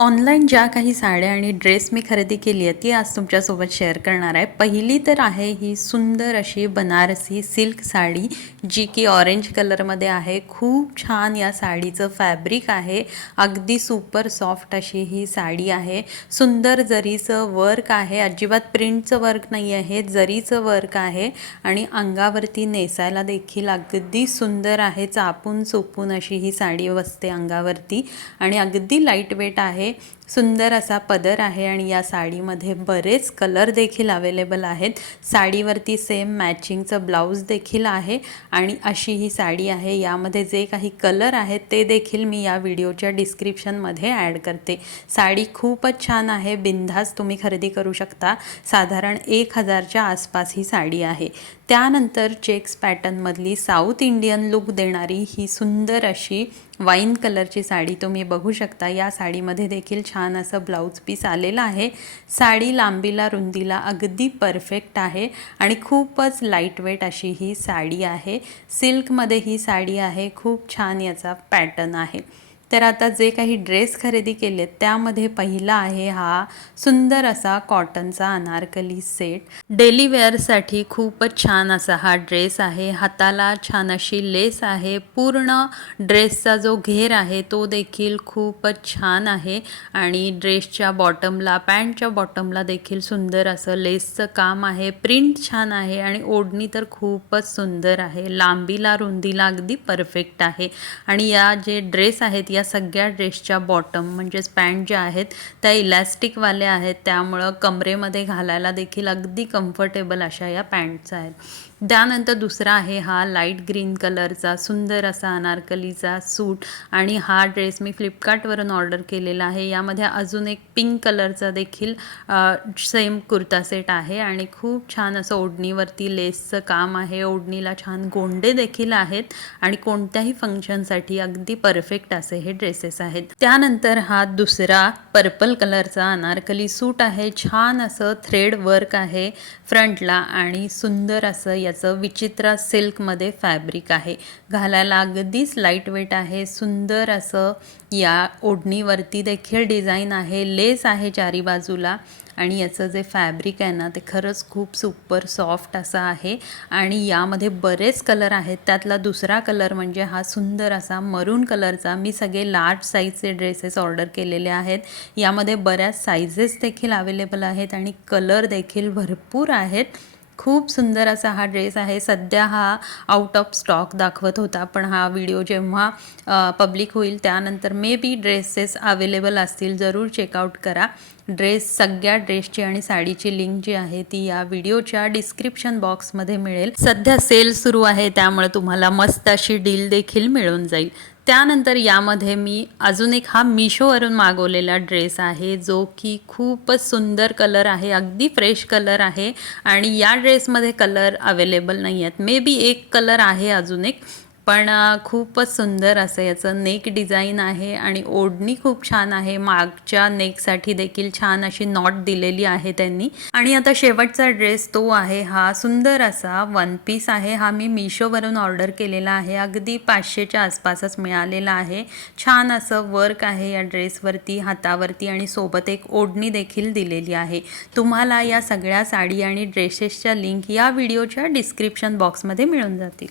Online ज्या काही साड्या आणि ड्रेस मी खरेदी केली आहे ती आज तुमच्यासोबत शेअर करणार आहे। पहिली तर आहे ही सुंदर अशी बनारसी सिल्क साडी, जी की ऑरेंज कलरमध्ये आहे। खूप छान या साडीचं फॅब्रिक आहे, अगदी सुपर सॉफ्ट अशी ही साडी आहे। सुंदर जरीचं वर्क आहे, अजिबात प्रिंटचं वर्क नाही आहे, जरीचं वर्क आहे आणि अंगावरती नेसायला देखील अगदी सुंदर आहे। चापून चोपून अशी ही साडी बसते अंगावरती आणि अगदी लाईट वेट आहे। सुंदर असा पदर आहे आणि या साडीमध्ये बरेच कलर देखील अवेलेबल आहेत। साडीवरती सेम मॅचिंगचं ब्लाउज देखील आहे आणि अशी ही साडी आहे। यामध्ये जे काही कलर आहेत ते देखील मी या व्हिडिओच्या डिस्क्रिप्शनमध्ये ॲड करते। साडी खूपच छान आहे, बिनधास्त तुम्ही खरेदी करू शकता। साधारण 1000च्या आसपास ही साडी आहे। त्यानंतर चेक्स पॅटर्नमधली साऊथ इंडियन लुक देणारी ही सुंदर अशी वाईन कलरची साडी तुम्ही बघू शकता। या साडीमध्ये देखील छान असं ब्लाउज पीस आलेला आहे। साडी लांबीला रुंदीला अगदी परफेक्ट आहे आणि खूपच लाईट वेट अशी ही साडी आहे। सिल्कमध्ये ही साडी आहे, खूप छान याचा पॅटर्न आहे। तर आता जे काही ड्रेस खरेदी केले त्यामध्ये पहिला आहे हा सुंदर असा कॉटनचा अनारकली सेट। डेली वेअरसाठी खूपच छान असा हा ड्रेस आहे। हाताला छान अशी लेस आहे, पूर्ण ड्रेसचा जो घेर आहे तो देखील खूपच छान आहे आणि ड्रेसच्या बॉटमला, पॅन्टच्या बॉटमला देखील सुंदर असं लेसचं काम आहे। प्रिंट छान आहे आणि ओढणी तर खूपच सुंदर आहे, लांबीला रुंदीला अगदी परफेक्ट आहे। आणि या जे ड्रेस आहेत या सगळ्या ड्रेसच्या बॉटम म्हणजेच पॅन्ट ज्या आहेत त्या इलॅस्टिकवाल्या आहेत, त्यामुळं कमरेमध्ये घालायला देखील अगदी कम्फर्टेबल अशा या पॅन्ट्स आहेत। त्यानंतर दुसरा आहे हा लाईट ग्रीन कलरचा सुंदर असा अनारकलीचा सूट आणि हा ड्रेस मी फ्लिपकार्टवरून ऑर्डर केलेला आहे। यामध्ये अजून एक पिंक कलरचा देखील सेम कुर्ता सेट आहे आणि खूप छान असं ओढणीवरती लेसचं काम आहे। ओढणीला छान गोंडे देखील आहेत आणि कोणत्याही फंक्शनसाठी अगदी परफेक्ट असे हे ड्रेसेस आहेत। त्यानंतर हा दुसरा पर्पल कलरचा अनारकली सूट आहे। छान असं थ्रेड वर्क आहे फ्रंटला आणि सुंदर असं याचं विचित्र सिल्कमध्ये फॅब्रिक आहे। घालायला अगदीच लाईट वेट आहे। सुंदर असं या ओढणीवरती देखील डिझाईन आहे, लेस आहे चारी बाजूला आणि याचं जे फॅब्रिक आहे ना ते खरंच खूप सुपर सॉफ्ट असं आहे आणि यामध्ये बरेच कलर आहेत। त्यातला दुसरा कलर म्हणजे हा सुंदर असा मरून कलरचा। मी सगळे लार्ज साईजचे ड्रेसेस ऑर्डर केलेले आहेत। यामध्ये बऱ्याच साईजेस देखील अवेलेबल आहेत आणि कलर देखील भरपूर आहेत। खूप सुंदर असा हा ड्रेस आहे। सध्या हा आउट ऑफ स्टॉक दाखवत होता, पण हा व्हिडिओ जेव्हा पब्लिक होईल त्यानंतर मे बी ड्रेसेस अवेलेबल असतील, जरूर चेकआउट करा। सगळ्या ड्रेसची आणि साडीची लिंक जी आहे ती या व्हिडिओच्या डिस्क्रिप्शन बॉक्समध्ये मिळेल। सध्या सेल सुरू आहे त्यामुळे तुम्हाला मस्त अशी डील देखील मिळून जाईल। त्यानंतर यामध्ये मी अजून एक हा मिशोवरून मागवलेला ड्रेस आहे, जो की खूपच सुंदर कलर आहे, अगदी फ्रेश कलर आहे आणि या ड्रेसमध्ये कलर अवेलेबल नाही आहेत। मे बी एक कलर आहे अजून एक, पण खूपच सुंदर असं याचं नेक डिझाईन आहे आणि ओढणी खूप छान आहे। मागच्या नेकसाठी देखील छान अशी नॉट दिलेली आहे त्यांनी। आणि आता शेवटचा ड्रेस तो आहे हा सुंदर असा वन पीस आहे। हा मी मिशोवरून ऑर्डर केलेला आहे, अगदी 500च्या आसपासच मिळालेला आहे। छान असं वर्क आहे या ड्रेसवरती, हातावरती आणि सोबत एक ओढणी देखील दिलेली आहे। तुम्हाला या सगळ्या साडी आणि ड्रेसेसच्या लिंक या व्हिडिओच्या डिस्क्रिप्शन बॉक्समध्ये मिळून जातील।